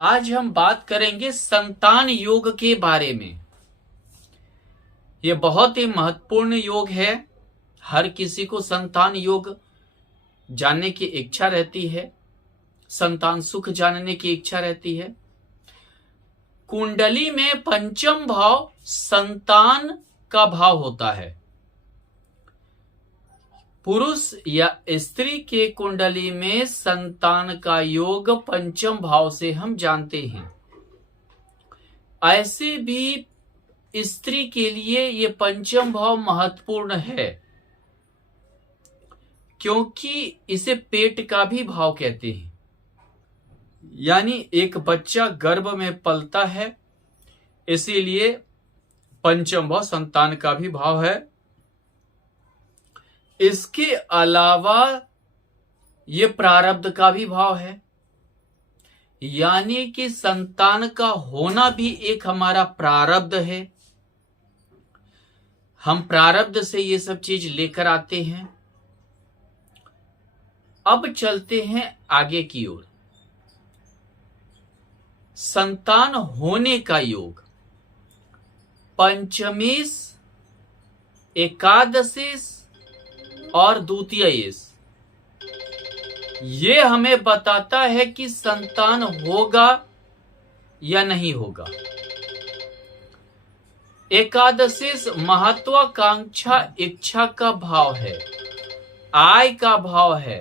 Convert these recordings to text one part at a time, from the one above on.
आज हम बात करेंगे संतान योग के बारे में। यह बहुत ही महत्वपूर्ण योग है। हर किसी को संतान योग जानने की इच्छा रहती है, संतान सुख जानने की इच्छा रहती है। कुंडली में पंचम भाव संतान का भाव होता है। पुरुष या स्त्री के कुंडली में संतान का योग पंचम भाव से हम जानते हैं। ऐसे भी स्त्री के लिए ये पंचम भाव महत्वपूर्ण है, क्योंकि इसे पेट का भी भाव कहते हैं। यानी एक बच्चा गर्भ में पलता है, इसीलिए पंचम भाव संतान का भी भाव है। इसके अलावा ये प्रारब्ध का भी भाव है, यानी कि संतान का होना भी एक हमारा प्रारब्ध है। हम प्रारब्ध से ये सब चीज लेकर आते हैं। अब चलते हैं आगे की ओर। संतान होने का योग पंचमेश, एकादशेश और द्वितीयेश, ये हमें बताता है कि संतान होगा या नहीं होगा। एकादशेश महत्वाकांक्षा, इच्छा का भाव है, आय का भाव है,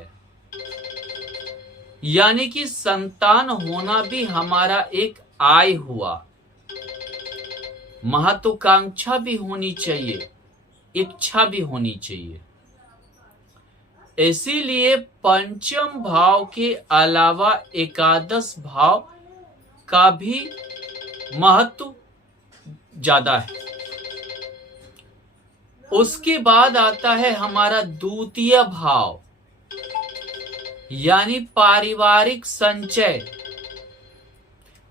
यानी कि संतान होना भी हमारा एक आय हुआ। महत्वाकांक्षा भी होनी चाहिए, इच्छा भी होनी चाहिए। इसीलिए पंचम भाव के अलावा एकादश भाव का भी महत्व ज्यादा है। उसके बाद आता है हमारा द्वितीय भाव, यानी पारिवारिक संचय,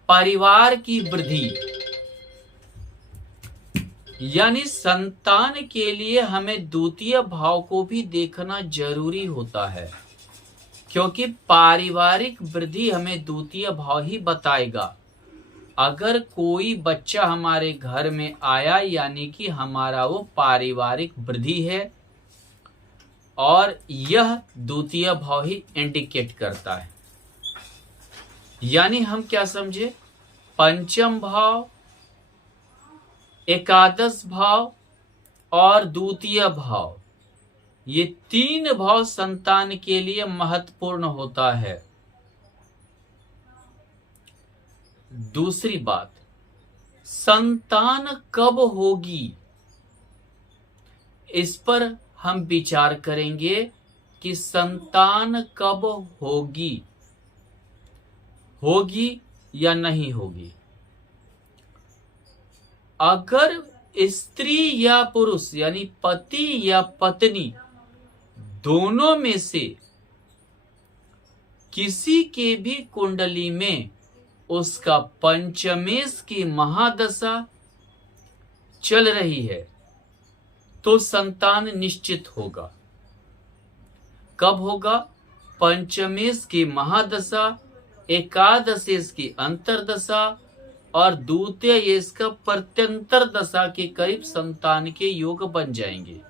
परिवार की वृद्धि। यानी संतान के लिए हमें द्वितीय भाव को भी देखना जरूरी होता है, क्योंकि पारिवारिक वृद्धि हमें द्वितीय भाव ही बताएगा। अगर कोई बच्चा हमारे घर में आया, यानी कि हमारा वो पारिवारिक वृद्धि है, और यह द्वितीय भाव ही इंडिकेट करता है। यानी हम क्या समझे, पंचम भाव, एकादश भाव और द्वितीय भाव, ये तीन भाव संतान के लिए महत्वपूर्ण होता है। दूसरी बात, संतान कब होगी, इस पर हम विचार करेंगे कि संतान कब होगी या नहीं होगी। अगर स्त्री या पुरुष, यानी पति या पत्नी, दोनों में से किसी के भी कुंडली में उसका पंचमेश की महादशा चल रही है, तो संतान निश्चित होगा। कब होगा? पंचमेश की महादशा, एकादशेश की अंतरदशा और द्वितीयेश का प्रत्यंतर दशा के करीब संतान के योग बन जाएंगे।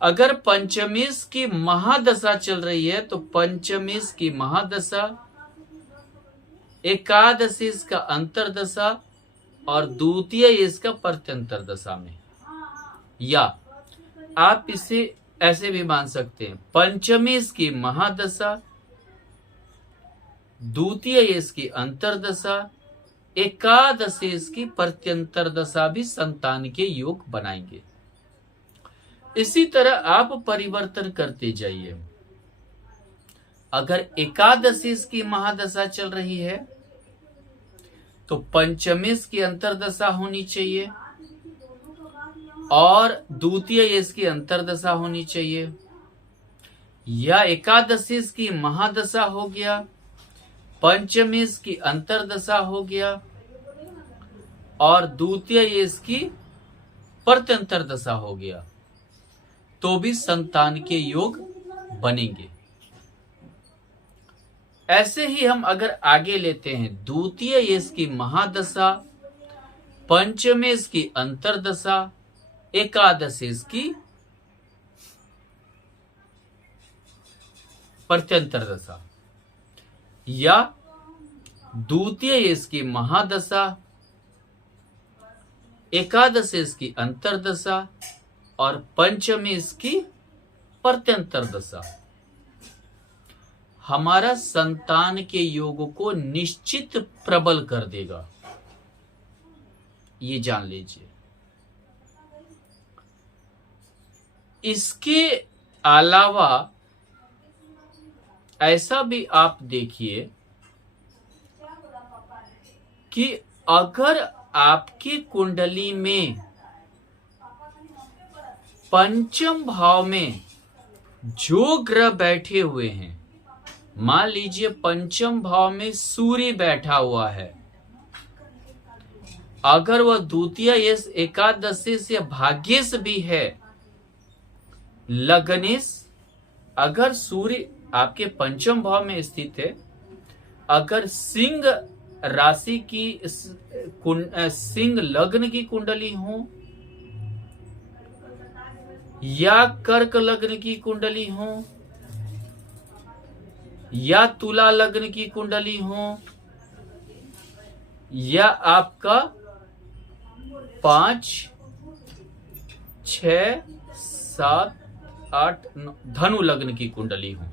अगर पंचमेश की महादशा चल रही है तो पंचमेश की महादशा, एकादशेश का अंतरदशा और द्वितीयेश का प्रत्यंतर दशा में, या आप इसे ऐसे भी मान सकते हैं, पंचमेश की महादशा, द्वितीयेश की अंतरदशा, एकादशेश की प्रत्यंतर दशा भी संतान के योग बनाएंगे। इसी तरह आप परिवर्तन करते जाइए। अगर एकादशेश की महादशा चल रही है तो पंचमेश की अंतरदशा होनी चाहिए और द्वितीयेश की अंतरदशा होनी चाहिए, या एकादशेश की महादशा हो गया, पंचमेश की अंतरदशा हो गया और द्वितीयेश की प्रत्यंतर दशा हो गया, तो भी संतान के योग बनेंगे। ऐसे ही हम अगर आगे लेते हैं, द्वितीय ये इसकी महादशा, पंचमे इसकी अंतरदशा, एकादश इसकी प्रत्यंतर दशा, या द्वितीय इसकी महादशा, एकादश इसकी अंतरदशा और पंचमी इसकी प्रत्यंतर दशा हमारा संतान के योग को निश्चित प्रबल कर देगा। ये जान लीजिए। इसके अलावा ऐसा भी आप देखिए कि अगर आपकी कुंडली में पंचम भाव में जो ग्रह बैठे हुए हैं, मान लीजिए पंचम भाव में सूर्य बैठा हुआ है, अगर वह द्वितीय एकादशी से भाग्येश भी है, लग्नेश, अगर सूर्य आपके पंचम भाव में स्थित है, अगर सिंह राशि की सिंह लग्न की कुंडली हो या कर्क लग्न की कुंडली हो या तुला लग्न की कुंडली हो या आपका 5, 6, 7, 8, 9 धनु लग्न की कुंडली हो,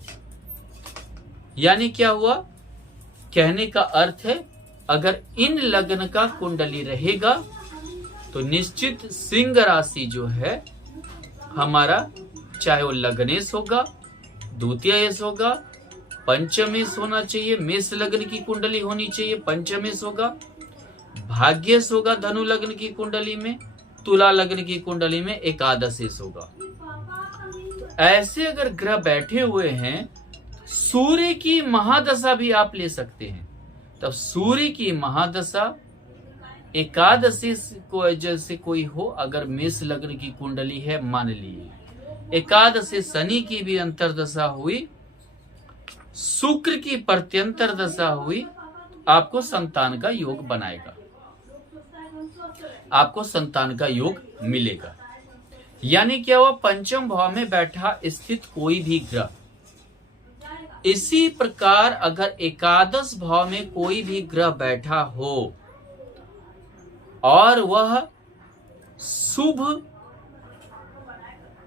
यानी क्या हुआ, कहने का अर्थ है अगर इन लग्न का कुंडली रहेगा तो निश्चित सिंह राशि जो है हमारा, चाहे वो लग्नेश होगा, द्वितीयेश होगा, पंचमेश होना चाहिए, मेष लग्न की कुंडली होनी चाहिए, पंचमेश होगा, भाग्येश होगा धनु लग्न की कुंडली में, तुला लग्न की कुंडली में एकादशेश होगा। ऐसे अगर ग्रह बैठे हुए हैं, सूर्य की महादशा भी आप ले सकते हैं। तब सूर्य की महादशा एकादशी को जैसे कोई हो, अगर मेष लग्न की कुंडली है, मान लीजिए एकादशी शनि की भी अंतरदशा हुई, शुक्र की प्रत्यंतर दशा हुई, आपको संतान का योग बनाएगा, आपको संतान का योग मिलेगा। यानी क्या हुआ, पंचम भाव में बैठा स्थित कोई भी ग्रह, इसी प्रकार अगर एकादश भाव में कोई भी ग्रह बैठा हो और वह शुभ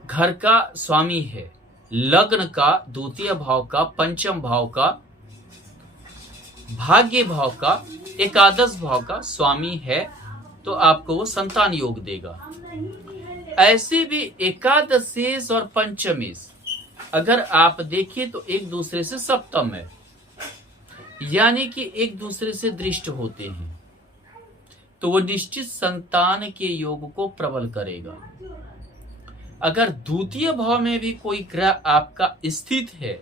घर का स्वामी है, लग्न का, द्वितीय भाव का, पंचम भाव का, भाग्य भाव का, एकादश भाव का स्वामी है, तो आपको वो संतान योग देगा। ऐसे भी एकादशेश और पंचमेश अगर आप देखिए तो एक दूसरे से सप्तम है, यानी कि एक दूसरे से दृष्ट होते हैं, तो वो निश्चित संतान के योग को प्रबल करेगा। अगर द्वितीय भाव में भी कोई ग्रह आपका स्थित है,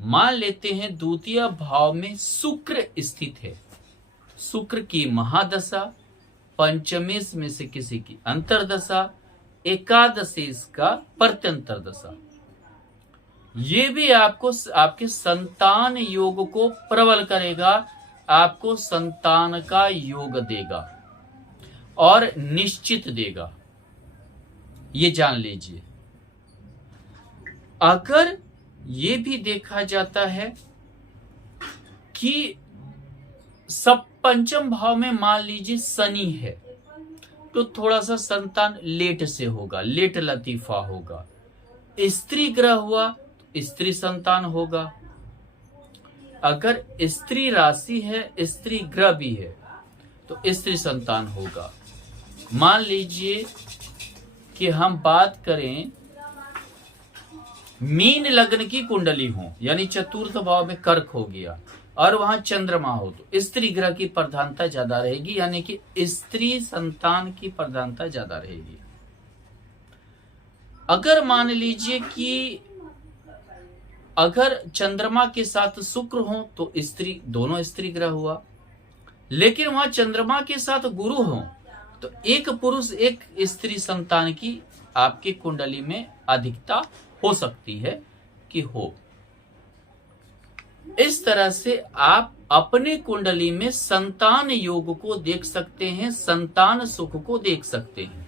मान लेते हैं द्वितीय भाव में शुक्र स्थित है, शुक्र की महादशा, पंचमेश में से किसी की अंतरदशा, एकादशेश का प्रत्यंतर दशा, ये भी आपको आपके संतान योग को प्रबल करेगा, आपको संतान का योग देगा और निश्चित देगा। ये जान लीजिए। अगर ये भी देखा जाता है कि सब पंचम भाव में मान लीजिए शनि है, तो थोड़ा सा संतान लेट से होगा, लेट लतीफा होगा। स्त्री ग्रह हुआ तो स्त्री संतान होगा। अगर स्त्री राशि है, स्त्री ग्रह भी है, तो स्त्री संतान होगा। मान लीजिए कि हम बात करें मीन लग्न की कुंडली हो, यानी चतुर्थ भाव में कर्क हो गया और वहां चंद्रमा हो, तो स्त्री ग्रह की प्रधानता ज्यादा रहेगी, यानी कि स्त्री संतान की प्रधानता ज्यादा रहेगी। अगर मान लीजिए कि अगर चंद्रमा के साथ शुक्र हो तो स्त्री, दोनों स्त्री ग्रह हुआ, लेकिन वहां चंद्रमा के साथ गुरु हो तो एक पुरुष एक स्त्री संतान की आपकी कुंडली में अधिकता हो सकती है कि हो। इस तरह से आप अपने कुंडली में संतान योग को देख सकते हैं, संतान सुख को देख सकते हैं।